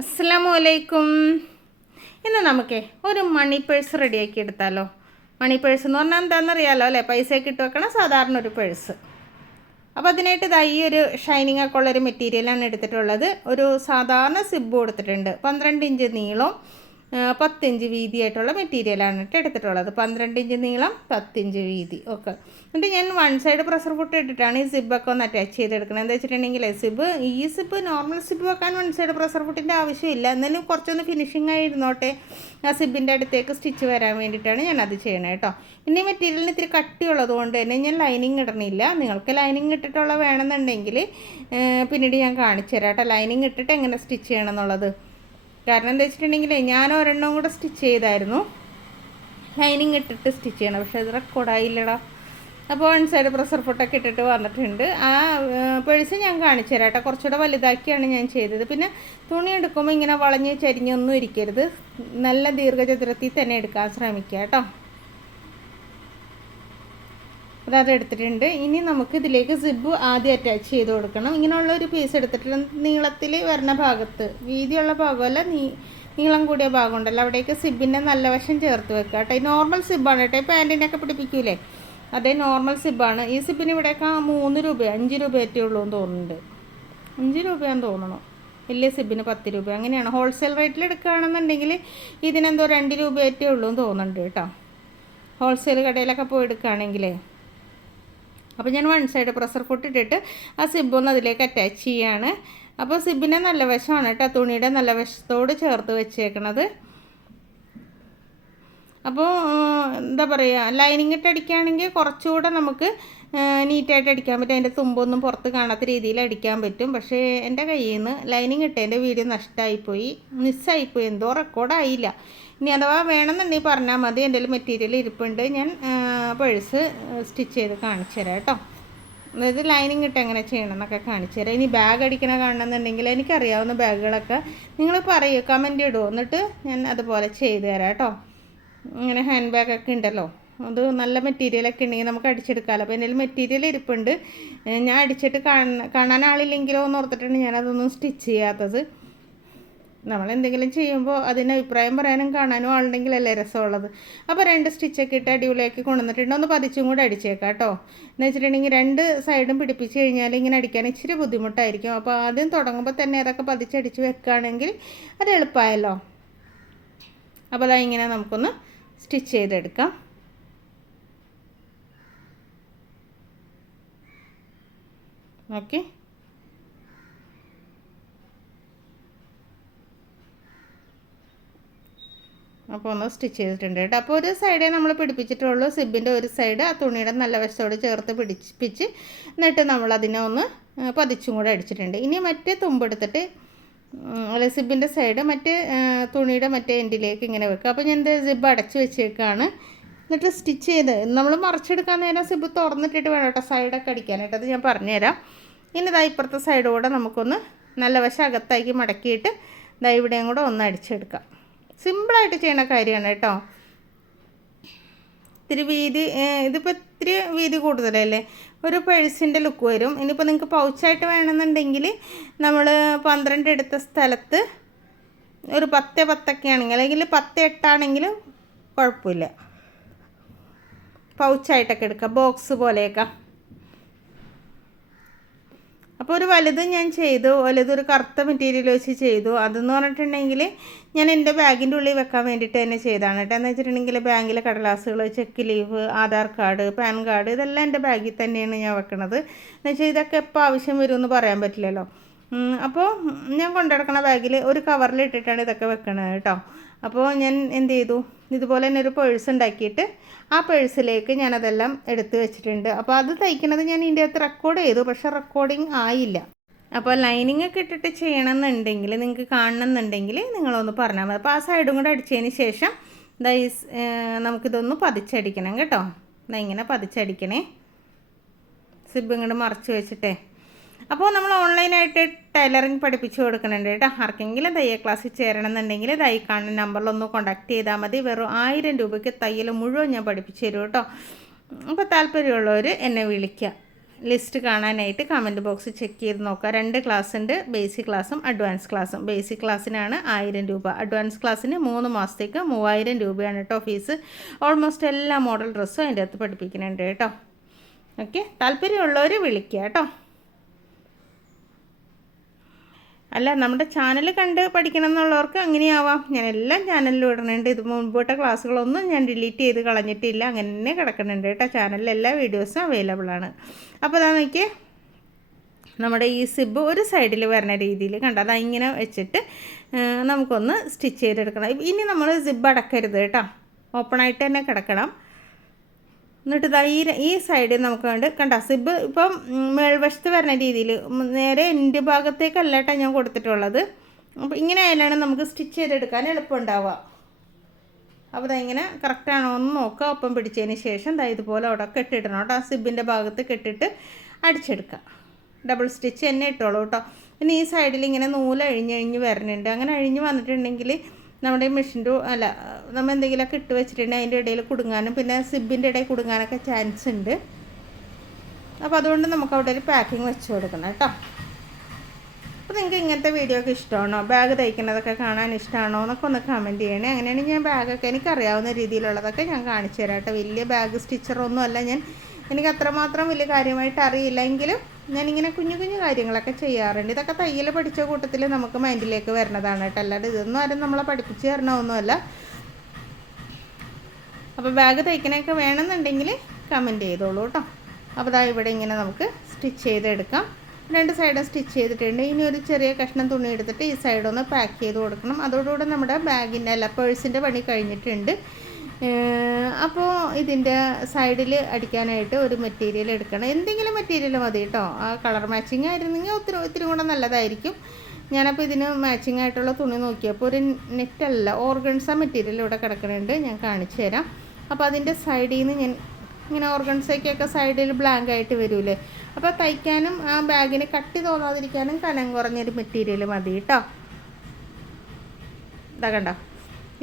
അസ്സലാമലൈക്കും. ഇന്ന് നമുക്കേ ഒരു മണി പേഴ്സ് റെഡിയാക്കി എടുത്താലോ. മണി പേഴ്സ് എന്ന് പറഞ്ഞാൽ എന്താണെന്നറിയാലോ അല്ലേ? പൈസയൊക്കെ ഇട്ട് വെക്കണ സാധാരണ ഒരു പേഴ്സ്. അപ്പോൾ അതിനായിട്ട് ഈ ഒരു ഷൈനിങ് ഒക്കെ ഉള്ളൊരു മെറ്റീരിയലാണ് എടുത്തിട്ടുള്ളത്. ഒരു സാധാരണ സിബ് കൊടുത്തിട്ടുണ്ട്. 12 ഇഞ്ച് നീളം 10 ഇഞ്ച് വീതിയായിട്ടുള്ള മെറ്റീരിയലാണ് എടുത്തിട്ടുള്ളത്. 12 ഇഞ്ച് നീളം 10 ഇഞ്ച് വീതി ഒക്കെ. എന്നിട്ട് ഞാൻ വൺ സൈഡ് പ്രഷർ ഫുട്ട് ഇട്ടിട്ടാണ് ഈ സിബൊക്കെ ഒന്ന് അറ്റാച്ച് ചെയ്തെടുക്കുന്നത്. എന്താ വെച്ചിട്ടുണ്ടെങ്കിൽ ഈ സിബ് നോർമൽ സിബ് വെക്കാൻ വൺ സൈഡ് പ്രഷർ ഫുട്ടിൻ്റെ ആവശ്യമില്ല. എന്നാലും കുറച്ചൊന്ന് ഫിനിഷിംഗ് ആയി ഇരുന്നോട്ടെ, ആ സിബിൻ്റെ അടുത്തേക്ക് സ്റ്റിച്ച് വരാൻ വേണ്ടിയിട്ടാണ് ഞാനത് ചെയ്യണത് കേട്ടോ. പിന്നെ ഈ മെറ്റീരിയലിന് ഇത്തിരി കട്ടിയുള്ളത് കൊണ്ട് തന്നെ ഞാൻ ലൈനിങ് ഇടണില്ല. നിങ്ങൾക്ക് ലൈനിങ് ഇട്ടിട്ടുള്ള വേണമെന്നുണ്ടെങ്കിൽ പിന്നീട് ഞാൻ കാണിച്ചു തരാം കേട്ടോ, ലൈനിങ് ഇട്ടിട്ട് എങ്ങനെ സ്റ്റിച്ച് ചെയ്യണം എന്നുള്ളത്. കാരണം എന്താ വെച്ചിട്ടുണ്ടെങ്കിൽ ഞാൻ ഒരെണ്ണം കൂടെ സ്റ്റിച്ച് ചെയ്തായിരുന്നു ലൈനിങ് ഇട്ടിട്ട് സ്റ്റിച്ച് ചെയ്യണം, പക്ഷേ അത് റെക്കോർഡായില്ലടാ. അപ്പോൾ വൺ സൈഡ് പ്രഷർ ഫുട്ടൊക്കെ ഇട്ടിട്ട് വന്നിട്ടുണ്ട്. ആ പേഴ്സ് ഞാൻ കാണിച്ചു തരാം കേട്ടോ. കുറച്ചുകൂടെ വലുതാക്കിയാണ് ഞാൻ ചെയ്തത്. പിന്നെ തുണി എടുക്കുമ്പോൾ ഇങ്ങനെ വളഞ്ഞ് ചരിഞ്ഞൊന്നും ഇരിക്കരുത്, നല്ല ദീർഘചതുരത്തിൽ തന്നെ എടുക്കാൻ ശ്രമിക്കുക കേട്ടോ. അത് എടുത്തിട്ടുണ്ട്. ഇനി നമുക്ക് ഇതിലേക്ക് സിബ് ആദ്യം അറ്റാച്ച് ചെയ്ത് കൊടുക്കണം. ഇങ്ങനെയുള്ള ഒരു പീസ് എടുത്തിട്ട് നീളത്തിൽ വരുന്ന ഭാഗത്ത്, വീതിയുള്ള ഭാഗമല്ല, നീളം കൂടിയ ഭാഗം ഉണ്ടല്ലോ, അവിടേക്ക് സിബിൻ്റെ നല്ല വശം ചേർത്ത് വെക്കുക കേട്ടോ. ഈ നോർമൽ സിബാണ് കേട്ടോ, ഈ പാൻറ്റിനൊക്കെ പിടിപ്പിക്കൂലേ, അതേ നോർമൽ സിബാണ്. ഈ സിബിന് ഇവിടെയൊക്കെ 3 രൂപ 5 രൂപയൊക്കെ ഉള്ളൂ എന്ന് തോന്നുന്നുണ്ട്. 5 രൂപയാണെന്ന് തോന്നണു. വലിയ സിബിന് 10 രൂപ അങ്ങനെയാണ്. ഹോൾസെയിൽ റേറ്റിൽ എടുക്കുകയാണെന്നുണ്ടെങ്കിൽ ഇതിനെന്തോ 2 രൂപയൊക്കെ ഉള്ളൂ എന്ന് തോന്നുന്നുണ്ട് കേട്ടോ, ഹോൾസെയിൽ കടയിലൊക്കെ പോയി എടുക്കുകയാണെങ്കിലേ. അപ്പോൾ ഞാൻ വൺ സൈഡ് പ്രഷർ ഫുട്ട് ഇട്ടിട്ട് ആ സിബൊന്ന് അതിലേക്ക് അറ്റാച്ച് ചെയ്യാണ്. അപ്പോൾ സിബിൻ്റെ നല്ല വശമാണ് കേട്ടോ തുണിയുടെ നല്ല വശത്തോട് ചേർത്ത് വെച്ചേക്കണത്. അപ്പോൾ എന്താ പറയുക, ലൈനിങ് ഇട്ട് അടിക്കുകയാണെങ്കിൽ കുറച്ചുകൂടെ നമുക്ക് നീറ്റായിട്ട് അടിക്കാൻ പറ്റും. അതിൻ്റെ തുമ്പൊന്നും പുറത്ത് കാണാത്ത രീതിയിൽ അടിക്കാൻ പറ്റും. പക്ഷേ എൻ്റെ കയ്യിൽ നിന്ന് ലൈനിങ് ഇട്ടതിൻ്റെ വീഡിയോ നഷ്ടമായിപ്പോയി, മിസ്സായിപ്പോയി, എന്തോ റെക്കോർഡായില്ല. ഇനി അഥവാ വേണമെന്നുണ്ടെങ്കിൽ പറഞ്ഞാൽ മതി, എൻ്റെ മെറ്റീരിയൽ ഇരിപ്പുണ്ട്, ഞാൻ പേഴ്സ് സ്റ്റിച്ച് ചെയ്ത് കാണിച്ചു തരാം കേട്ടോ. അതായത് ലൈനിങ് ഇട്ട് എങ്ങനെ ചെയ്യണം എന്നൊക്കെ കാണിച്ചു തരാം. ഇനി ബാഗ് അടിക്കണ കാണണമെന്നുണ്ടെങ്കിൽ എനിക്കറിയാവുന്ന ബാഗുകളൊക്കെ നിങ്ങൾ പറയൂ, കമൻറ്റ് ഇടുമോ, എന്നിട്ട് ഞാൻ അതുപോലെ ചെയ്തു തരാം കേട്ടോ. ഇങ്ങനെ ഹാൻഡ് ബാഗൊക്കെ ഉണ്ടല്ലോ, അത് നല്ല മെറ്റീരിയലൊക്കെ ഉണ്ടെങ്കിൽ നമുക്ക് അടിച്ചെടുക്കാമല്ലോ. അപ്പോൾ എൻ്റെ മെറ്റീരിയൽ ഇരിപ്പുണ്ട്, ഞാൻ അടിച്ചിട്ട് കാണാൻ ആളില്ലെങ്കിലോ എന്ന് ഓർത്തിട്ടാണ് ഞാനതൊന്നും സ്റ്റിച്ച് ചെയ്യാത്തത്. നമ്മളെന്തെങ്കിലും ചെയ്യുമ്പോൾ അതിന് അഭിപ്രായം പറയാനും കാണാനും ആളുണ്ടെങ്കിലല്ലേ രസമുള്ളത്. അപ്പോൾ 2 സ്റ്റിച്ചൊക്കെ ഇട്ട് അടിപൊളിയാക്കി കൊണ്ടുവന്നിട്ടുണ്ട്. ഒന്ന് പതിച്ചും കൂടെ അടിച്ചേക്കാം കേട്ടോ. എന്ന് വെച്ചിട്ടുണ്ടെങ്കിൽ 2 സൈഡും പിടിപ്പിച്ച് കഴിഞ്ഞാൽ ഇങ്ങനെ അടിക്കാൻ ഇച്ചിരി ബുദ്ധിമുട്ടായിരിക്കും. അപ്പോൾ ആദ്യം തുടങ്ങുമ്പോൾ തന്നെ അതൊക്കെ പതിച്ചടിച്ച് വെക്കുകയാണെങ്കിൽ അത് എളുപ്പമായല്ലോ. അപ്പോൾ അതാ ഇങ്ങനെ നമുക്കൊന്ന് സ്റ്റിച്ച് ചെയ്തെടുക്കാം. ഓക്കെ, അപ്പോൾ ഒന്ന് സ്റ്റിച്ച് ചെയ്തിട്ടുണ്ട് കേട്ടോ. അപ്പോൾ ഒരു സൈഡേ നമ്മൾ പിടിപ്പിച്ചിട്ടുള്ളൂ, സിബിൻ്റെ ഒരു സൈഡ് ആ തുണിയുടെ നല്ല വശത്തോട് ചേർത്ത് പിടിപ്പിച്ച് എന്നിട്ട് നമ്മളതിനെ ഒന്ന് പതിച്ചും കൂടെ അടിച്ചിട്ടുണ്ട്. ഇനി മറ്റേ തുമ്പെടുത്തിട്ട് അല്ല സിബിൻ്റെ സൈഡ് മറ്റേ തുണിയുടെ മറ്റേ എൻഡിലേക്ക് ഇങ്ങനെ വെക്കുക. അപ്പോൾ ഞാൻ സിബ് അടച്ച് വെച്ചേക്കാണ്. എന്നിട്ട് സ്റ്റിച്ച് ചെയ്ത് നമ്മൾ മറിച്ചെടുക്കാൻ നേരം സിബ് തുറന്നിട്ടിട്ട് വേണം കേട്ടോ സൈഡൊക്കെ അടിക്കാനായിട്ട്, അത് ഞാൻ പറഞ്ഞുതരാം. ഇനി ഇപ്പുറത്തെ സൈഡ് കൂടെ നമുക്കൊന്ന് നല്ല വശം അകത്താക്കി മടക്കിയിട്ട് ഇവിടെയും കൂടെ ഒന്ന് അടിച്ചെടുക്കാം. സിമ്പിളായിട്ട് ചെയ്യുന്ന കാര്യമാണ് കേട്ടോ. ഇത്തിരി വീതി, ഇതിപ്പോൾ ഇത്തിരി വീതി കൂടുതലല്ലേ, ഒരു പേഴ്സിൻ്റെ ലുക്ക് വരും. ഇനിയിപ്പോൾ നിങ്ങൾക്ക് പൗച്ചായിട്ട് വേണമെന്നുണ്ടെങ്കിൽ നമ്മൾ 12 എടുത്ത സ്ഥലത്ത് ഒരു 10 ആണെങ്കിൽ, അല്ലെങ്കിൽ 10 ആണെങ്കിലും കുഴപ്പമില്ല, പൗച്ചായിട്ടൊക്കെ എടുക്കാം, ബോക്സ് പോലെയൊക്കെ. അപ്പോൾ ഒരു വലുത് ഞാൻ ചെയ്തു, വലുതൊരു കറുത്ത മെറ്റീരിയൽ വെച്ച് ചെയ്തു. അതെന്ന് പറഞ്ഞിട്ടുണ്ടെങ്കിൽ ഞാൻ എൻ്റെ ബാഗിൻ്റെ ഉള്ളിൽ വെക്കാൻ വേണ്ടിയിട്ട് തന്നെ ചെയ്തതാണ് കേട്ടോ. എന്ന് വെച്ചിട്ടുണ്ടെങ്കിൽ ബാങ്കിലെ കടലാസുകൾ, cheque leaf, Aadhaar card, PAN card, ഇതെല്ലാം എൻ്റെ ബാഗിൽ തന്നെയാണ് ഞാൻ വെക്കണത്. എന്ന് വെച്ചാൽ ഇതൊക്കെ എപ്പോൾ ആവശ്യം വരുമെന്ന് പറയാൻ പറ്റില്ലല്ലോ. അപ്പോൾ ഞാൻ കൊണ്ടുനടക്കണ ബാഗിൽ ഒരു കവറിൽ ഇട്ടിട്ടാണ് ഇതൊക്കെ വെക്കണത് കേട്ടോ. അപ്പോൾ ഞാൻ എന്ത് ചെയ്തു, ഇതുപോലെ തന്നെ ഒരു പേഴ്സ് ഉണ്ടാക്കിയിട്ട് ആ പേഴ്സിലേക്ക് ഞാനതെല്ലാം എടുത്ത് വെച്ചിട്ടുണ്ട്. അപ്പോൾ അത് തയ്ക്കണത് ഞാൻ ഇതിൻ്റെ അകത്ത് റെക്കോർഡ് ചെയ്തു, പക്ഷേ റെക്കോർഡിങ് ആയില്ല. അപ്പോൾ ലൈനിങ് ഒക്കെ ഇട്ടിട്ട് ചെയ്യണമെന്നുണ്ടെങ്കിൽ, നിങ്ങൾക്ക് കാണണമെന്നുണ്ടെങ്കിൽ നിങ്ങളൊന്ന് പറഞ്ഞാൽ മതി. അപ്പോൾ ആ സൈഡും കൂടെ അടിച്ചതിന് ശേഷം നമുക്കിതൊന്ന് പതിച്ചടിക്കണം കേട്ടോ. ഇങ്ങനെ പതിച്ചടിക്കണേ, സിബ് ഇങ്ങോട്ട് മറച്ച് വെച്ചിട്ടേ. അപ്പോൾ നമ്മൾ ഓൺലൈനായിട്ട് ടൈലറിങ് പഠിപ്പിച്ചു കൊടുക്കുന്നുണ്ട് കേട്ടോ. ആർക്കെങ്കിലും തയ്യൽ ക്ലാസ്സിൽ ചേരണം എന്നുണ്ടെങ്കിൽ കാണുന്ന നമ്പറിലൊന്ന് കോൺടാക്ട് ചെയ്താൽ മതി. വെറും 1000 രൂപയ്ക്ക് തയ്യൽ മുഴുവൻ ഞാൻ പഠിപ്പിച്ചു തരും കേട്ടോ. അപ്പോൾ താല്പര്യമുള്ളവർ എന്നെ വിളിക്കുക. ലിസ്റ്റ് കാണാനായിട്ട് കമൻറ്റ് ബോക്സ് ചെക്ക് ചെയ്ത് നോക്കുക. 2 ക്ലാസ് ഉണ്ട്, ബേസിക് ക്ലാസ്സും അഡ്വാൻസ് ക്ലാസ്സും. ബേസിക് ക്ലാസ്സിനാണ് 1000 രൂപ, അഡ്വാൻസ് ക്ലാസ്സിന് 3 മാസത്തേക്ക് 3000 രൂപയാണ് കേട്ടോ ഫീസ്. ഓൾമോസ്റ്റ് എല്ലാ മോഡൽ ഡ്രസ്സും അതിൻ്റെ അകത്ത് പഠിപ്പിക്കുന്നുണ്ട് കേട്ടോ. ഓക്കെ, താല്പര്യമുള്ളവർ വിളിക്കുക കേട്ടോ. അല്ല, നമ്മുടെ ചാനൽ കണ്ട് പഠിക്കണം എന്നുള്ളവർക്ക് അങ്ങനെയാവാം. ഞാൻ എല്ലാം ചാനലിലും ഇടുന്നുണ്ട്. ഇത് മുൻപോട്ട ക്ലാസ്സുകളൊന്നും ഞാൻ ഡിലീറ്റ് ചെയ്ത് കളഞ്ഞിട്ടില്ല, അങ്ങനെ തന്നെ കിടക്കുന്നുണ്ട് കേട്ടോ. ചാനലിൽ എല്ലാ വീഡിയോസും അവൈലബിൾ ആണ്. അപ്പോൾ അതാ നോക്കിയേ, നമ്മുടെ ഈ സിബ് ഒരു സൈഡിൽ വരുന്ന രീതിയിൽ കണ്ടോ, അതാ ഇങ്ങനെ വെച്ചിട്ട് നമുക്കൊന്ന് സ്റ്റിച്ച് ചെയ്തെടുക്കണം. ഇനി നമ്മൾ സിബ് അടക്കരുത് കേട്ടോ, ഓപ്പണായിട്ട് തന്നെ കിടക്കണം. എന്നിട്ട് ഇതാ ഈ സൈഡിൽ നമുക്ക് കണ്ട സിബ് ഇപ്പം മേൽവശത്ത് വരുന്ന രീതിയിൽ നേരെ എൻ്റെ ഭാഗത്തേക്കല്ല കേട്ടോ ഞാൻ കൊടുത്തിട്ടുള്ളത്. അപ്പോൾ ഇങ്ങനെ ആയാലാണ് നമുക്ക് സ്റ്റിച്ച് ചെയ്തെടുക്കാൻ എളുപ്പമുണ്ടാവുക. അപ്പോൾ ഇതാ ഇങ്ങനെ കറക്റ്റാണോ എന്ന് നോക്കുക. ഒപ്പം പിടിച്ചതിന് ശേഷം ദാ ഇതുപോലെ അവിടെ കെട്ടിടണം കേട്ടോ. ആ സിബിൻ്റെ ഭാഗത്ത് കെട്ടിട്ട് അടിച്ചെടുക്കുക. ഡബിൾ സ്റ്റിച്ച് തന്നെ ഇട്ടോളൂ കേട്ടോ. പിന്നെ ഈ സൈഡിൽ ഇങ്ങനെ നൂല് അഴിഞ്ഞ് വരുന്നുണ്ട്. അങ്ങനെ അഴിഞ്ഞ് വന്നിട്ടുണ്ടെങ്കിൽ നമ്മുടെ മെഷീൻ്റെ അല്ല നമ്മൾ എന്തെങ്കിലുമൊക്കെ ഇട്ട് വെച്ചിട്ടുണ്ടെങ്കിൽ അതിൻ്റെ ഇടയിൽ കുടുങ്ങാനും പിന്നെ സിബിൻ്റെ ഇടയിൽ കുടുങ്ങാനൊക്കെ ചാൻസ് ഉണ്ട്. അപ്പോൾ അതുകൊണ്ട് നമുക്ക് അവിടെ ഒരു പാക്കിങ് വെച്ച് കൊടുക്കണം കേട്ടോ. അപ്പോൾ നിങ്ങൾക്ക് ഇങ്ങനത്തെ വീഡിയോ ഒക്കെ ഇഷ്ടമാണോ, ബാഗ് തയ്ക്കുന്നതൊക്കെ കാണാൻ ഇഷ്ടമാണോ എന്നൊക്കെ ഒന്ന് കമൻറ്റ് ചെയ്യണേ. അങ്ങനെയാണെങ്കിൽ ഞാൻ ബാഗൊക്കെ എനിക്കറിയാവുന്ന രീതിയിലുള്ളതൊക്കെ ഞാൻ കാണിച്ചു തരാം കേട്ടോ. വലിയ ബാഗ് സ്റ്റിച്ചറൊന്നും അല്ല ഞാൻ, എനിക്ക് അത്രമാത്രം വലിയ കാര്യമായിട്ട് അറിയില്ല എങ്കിലും ഞാനിങ്ങനെ കുഞ്ഞു കുഞ്ഞു കാര്യങ്ങളൊക്കെ ചെയ്യാറുണ്ട്. ഇതൊക്കെ തയ്യൽ പഠിച്ച കൂട്ടത്തിൽ നമുക്ക് മൈൻഡിലേക്ക് വരുന്നതാണ് കേട്ടോ. അല്ലാതെ ഇതൊന്നും ആരും നമ്മളെ പഠിപ്പിച്ച് തരണമൊന്നുമല്ല. അപ്പോൾ ബാഗ് തയ്ക്കണയൊക്കെ വേണമെന്നുണ്ടെങ്കിൽ കമൻറ്റ് ചെയ്തോളൂ കേട്ടോ. അപ്പോൾ ദാ ഇവിടെ ഇങ്ങനെ നമുക്ക് സ്റ്റിച്ച് ചെയ്തെടുക്കാം. 2 സൈഡും സ്റ്റിച്ച് ചെയ്തിട്ടുണ്ട്. ഇനി ഒരു ചെറിയ കഷ്ണം തുണി എടുത്തിട്ട് ഈ സൈഡൊന്ന് പാക്ക് ചെയ്ത് കൊടുക്കണം. അതോടുകൂടെ നമ്മുടെ ബാഗിൻ്റെ അല്ല പേഴ്സിൻ്റെ പണി കഴിഞ്ഞിട്ടുണ്ട്. അപ്പോൾ ഇതിൻ്റെ സൈഡിൽ അടിക്കാനായിട്ട് ഒരു മെറ്റീരിയൽ എടുക്കണം. എന്തെങ്കിലും മെറ്റീരിയൽ മതി കേട്ടോ. ആ കളർ മാച്ചിങ് ആയിരുന്നെങ്കിൽ ഒത്തിരി കൂടെ നല്ലതായിരിക്കും. ഞാനപ്പോൾ ഇതിന് മാച്ചിങ് ആയിട്ടുള്ള തുണി നോക്കിയപ്പോൾ ഒരു നെറ്റല്ല ഓർഗൻസ മെറ്റീരിയൽ ഇവിടെ കിടക്കുന്നുണ്ട്, ഞാൻ കാണിച്ചു തരാം. അപ്പോൾ അതിൻ്റെ സൈഡിൽ നിന്ന് ഞാൻ ഇങ്ങനെ ഓർഗൻസയ്ക്കൊക്കെ സൈഡിൽ ബ്ലാങ്ക് ആയിട്ട് വരൂലേ, അപ്പോൾ തയ്ക്കാനും ആ ബാഗിന് കട്ടി തോന്നാതിരിക്കാനും കനം കുറഞ്ഞൊരു മെറ്റീരിയൽ മതി കേട്ടോ. ഇതാ കണ്ടോ,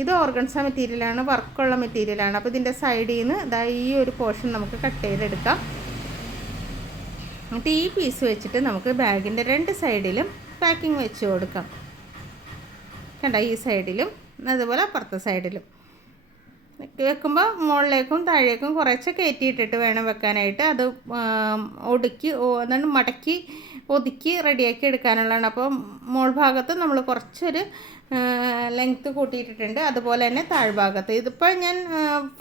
ഇത് ഓർഗൻസ മെറ്റീരിയലാണ്, വർക്കുള്ള മെറ്റീരിയലാണ്. അപ്പോൾ ഇതിൻ്റെ സൈഡിൽ നിന്ന് ഇതാ ഈ ഒരു പോർഷൻ നമുക്ക് കട്ട് ചെയ്തെടുക്കാം. എന്നിട്ട് ഈ പീസ് വെച്ചിട്ട് നമുക്ക് ബാഗിൻ്റെ 2 സൈഡിലും പാക്കിങ് വെച്ച് കൊടുക്കാം. കണ്ടോ, ഈ സൈഡിലും അതുപോലെ അപ്പുറത്തെ സൈഡിലും വെക്കുമ്പോൾ മുകളിലേക്കും താഴേക്കും കുറച്ച് കയറ്റിയിട്ടിട്ട് വേണം വെക്കാനായിട്ട്. അത് എന്താണ് മടക്കി ഒതുക്കി റെഡിയാക്കി എടുക്കാനുള്ളതാണ്. അപ്പോൾ മുകൾ ഭാഗത്ത് നമ്മൾ കുറച്ചൊരു ലെങ്ത്ത് കൂട്ടിയിട്ടിട്ടുണ്ട്. അതുപോലെ തന്നെ താഴ്ഭാഗത്ത് ഇതിപ്പോൾ ഞാൻ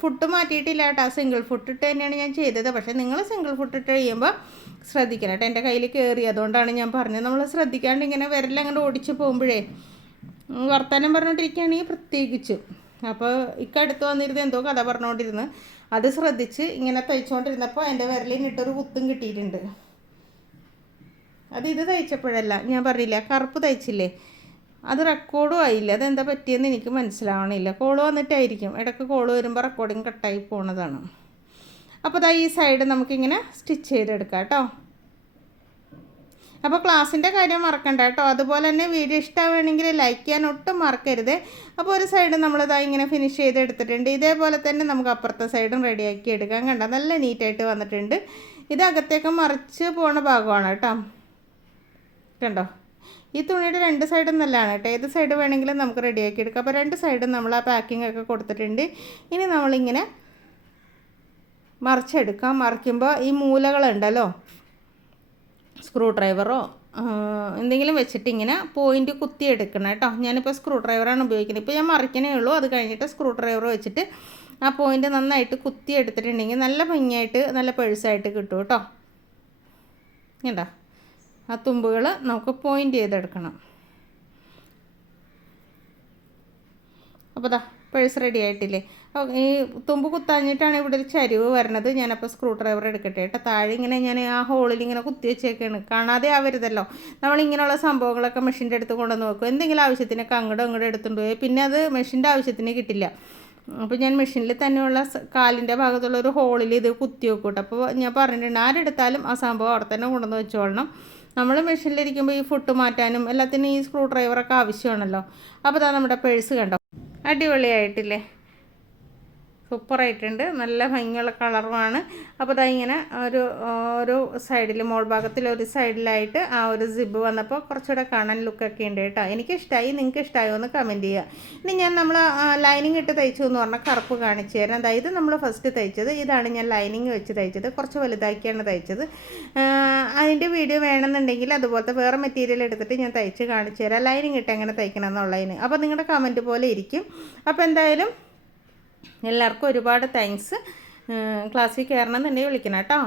ഫുട്ട് മാറ്റിയിട്ടില്ല കേട്ടോ, സിംഗിൾ ഫുട്ട് ഇട്ട് തന്നെയാണ് ഞാൻ ചെയ്തത്. പക്ഷേ നിങ്ങൾ സിംഗിൾ ഫുട്ട് ഇട്ട് കഴിയുമ്പോൾ ശ്രദ്ധിക്കണം കേട്ടോ. എൻ്റെ കയ്യിൽ കയറി, അതുകൊണ്ടാണ് ഞാൻ പറഞ്ഞത്. നമ്മൾ ശ്രദ്ധിക്കാണ്ട് ഇങ്ങനെ വിരലങ്ങോട്ട് ഓടിച്ച് പോകുമ്പോഴേ വർത്തമാനം പറഞ്ഞുകൊണ്ടിരിക്കുകയാണെങ്കിൽ പ്രത്യേകിച്ചു. അപ്പോൾ ഇക്കടുത്ത് വന്നിരുന്ന് എന്തോ കഥ പറഞ്ഞുകൊണ്ടിരുന്ന് അത് ശ്രദ്ധിച്ച് ഇങ്ങനെ തയ്ച്ചുകൊണ്ടിരുന്നപ്പോൾ എൻ്റെ വിരലിനിട്ടൊരു കുത്തും കിട്ടിയിട്ടുണ്ട്. ഇത് തയ്ച്ചപ്പോഴല്ല, ഞാൻ പറഞ്ഞില്ല കറുപ്പ് തയ്ച്ചില്ലേ, അത് റെക്കോർഡും ആയില്ല. അതെന്താ പറ്റിയെന്ന് എനിക്ക് മനസ്സിലാവണില്ല. കോള് വന്നിട്ടായിരിക്കും, ഇടയ്ക്ക് കോള് വരുമ്പോൾ റെക്കോർഡിങ് കട്ടായി പോണതാണ്. അപ്പോൾ ഈ സൈഡ് നമുക്കിങ്ങനെ സ്റ്റിച്ച് ചെയ്തെടുക്കാം കേട്ടോ. അപ്പോൾ ക്ലാസ്സിൻ്റെ കാര്യം മറക്കണ്ട കേട്ടോ. അതുപോലെ തന്നെ വീഡിയോ ഇഷ്ടമാണെങ്കിൽ ലൈക്ക് ചെയ്യാൻ ഒട്ടും മറക്കരുത്. അപ്പോൾ ഒരു സൈഡ് നമ്മളിതാ ഇങ്ങനെ ഫിനിഷ് ചെയ്തെടുത്തിട്ടുണ്ട്. ഇതേപോലെ തന്നെ നമുക്ക് അപ്പുറത്തെ സൈഡും റെഡിയാക്കി എടുക്കാം. കണ്ടോ, നല്ല നീറ്റായിട്ട് വന്നിട്ടുണ്ട്. ഇത് അകത്തേക്ക് മറിച്ച് പോണ ഭാഗമാണ് കേട്ടോ. കണ്ടോ, ഈ തുണിയുടെ 2 സൈഡും നല്ലതാണ് കേട്ടോ. ഏത് സൈഡ് വേണമെങ്കിലും നമുക്ക് റെഡിയാക്കി എടുക്കാം. അപ്പോൾ 2 സൈഡും നമ്മൾ ആ പാക്കിംഗ് ഒക്കെ കൊടുത്തിട്ടുണ്ട്. ഇനി നമ്മളിങ്ങനെ മറിച്ചെടുക്കാം. മറിക്കുമ്പോൾ ഈ മൂലകളുണ്ടല്ലോ, സ്ക്രൂ ഡ്രൈവറോ എന്തെങ്കിലും വെച്ചിട്ട് ഇങ്ങനെ പോയിൻ്റ് കുത്തിയെടുക്കണം കേട്ടോ. ഞാനിപ്പോൾ സ്ക്രൂ ഡ്രൈവറാണ് ഉപയോഗിക്കുന്നത്. ഇപ്പോൾ ഞാൻ മറിക്കണേ ഉള്ളൂ. അത് കഴിഞ്ഞിട്ട് സ്ക്രൂ ഡ്രൈവർ വെച്ചിട്ട് ആ പോയിൻ്റ് നന്നായിട്ട് കുത്തി എടുത്തിട്ടുണ്ടെങ്കിൽ നല്ല ഭംഗിയായിട്ട് നല്ല പേഴ്സായിട്ട് കിട്ടും കേട്ടോ. കേട്ടോ, ആ തുമ്പുകൾ നമുക്ക് പോയിൻ്റ് ചെയ്തെടുക്കണം. അപ്പോൾ പേഴ്സ് റെഡി ആയിട്ടില്ലേ. ഈ തുമ്പ് കുത്താഞ്ഞിട്ടാണ് ഇവിടെ ഒരു ചരിവ് വരണത്. ഞാനപ്പോൾ സ്ക്രൂ ഡ്രൈവർ എടുക്കട്ടെ കേട്ടോ. താഴെ ഇങ്ങനെ ഞാൻ ആ ഹോളിൽ ഇങ്ങനെ കുത്തി വെച്ചേക്കാണ്, കാണാതെ ആവരുതല്ലോ. നമ്മളിങ്ങനെയുള്ള സംഭവങ്ങളൊക്കെ മെഷീൻ്റെ അടുത്ത് കൊണ്ടുവന്ന് വെക്കും. എന്തെങ്കിലും ആവശ്യത്തിനൊക്കെ അങ്ങോട്ടും എടുത്തുകൊണ്ട് പോയി പിന്നെ അത് മെഷീൻ്റെ ആവശ്യത്തിന് കിട്ടില്ല. അപ്പോൾ ഞാൻ മെഷീനിൽ തന്നെയുള്ള കാലിൻ്റെ ഭാഗത്തുള്ള ഒരു ഹോളിൽ ഇത് കുത്തി വെക്കും കേട്ടോ. അപ്പോൾ ഞാൻ പറഞ്ഞിട്ടുണ്ട്, ആരെടുത്താലും ആ സംഭവം അവിടെ തന്നെ കൊണ്ടുവന്ന് വെച്ചോളണം. നമ്മൾ മെഷീനിലിരിക്കുമ്പോൾ ഈ ഫുട്ട് മാറ്റാനും എല്ലാത്തിനും ഈ സ്ക്രൂ ഡ്രൈവറൊക്കെ ആവശ്യമാണല്ലോ. അപ്പോൾ നമ്മുടെ പേഴ്സ് കണ്ടോ, അടിപൊളിയായിട്ടില്ലേ. സൂപ്പറായിട്ടുണ്ട്. നല്ല ഭംഗിയുള്ള കളറുമാണ്. അപ്പോൾ ഇതാ ഇങ്ങനെ ഒരു സൈഡിൽ മോൾ ഭാഗത്തിൽ ഒരു സൈഡിലായിട്ട് ആ ഒരു സിബ് വന്നപ്പോൾ കുറച്ചുകൂടെ കാണാൻ ലുക്കൊക്കെ ഉണ്ട് കേട്ടോ. എനിക്കിഷ്ടമായി. നിങ്ങൾക്ക് ഇഷ്ടമായോ എന്ന് കമൻറ്റ് ചെയ്യുക. ഇനി നമ്മൾ ലൈനിങ് ഇട്ട് തയ്ച്ചു എന്ന് പറഞ്ഞാൽ കറുപ്പ് കാണിച്ചു തരാം. അതായത് നമ്മൾ ഫസ്റ്റ് തയ്ച്ചത് ഇതാണ്. ഞാൻ ലൈനിങ് വെച്ച് തയ്ച്ചത്, കുറച്ച് വലുതാക്കിയാണ് തയ്ച്ചത്. അതിൻ്റെ വീഡിയോ വേണമെന്നുണ്ടെങ്കിൽ അതുപോലത്തെ വേറെ മെറ്റീരിയൽ എടുത്തിട്ട് ഞാൻ തയ്ച്ച് കാണിച്ചു തരാം, ലൈനിങ് ഇട്ട് എങ്ങനെ തയ്ക്കണം എന്നുള്ളതിന്. അപ്പോൾ നിങ്ങളുടെ കമൻറ്റ് പോലെ ഇരിക്കും. അപ്പോൾ എന്തായാലും എല്ലാവർക്കും ഒരുപാട് താങ്ക്സ്. ക്ലാസ്സിൽ കയറണം എന്നുണ്ടെങ്കിൽ വിളിക്കണം കേട്ടോ.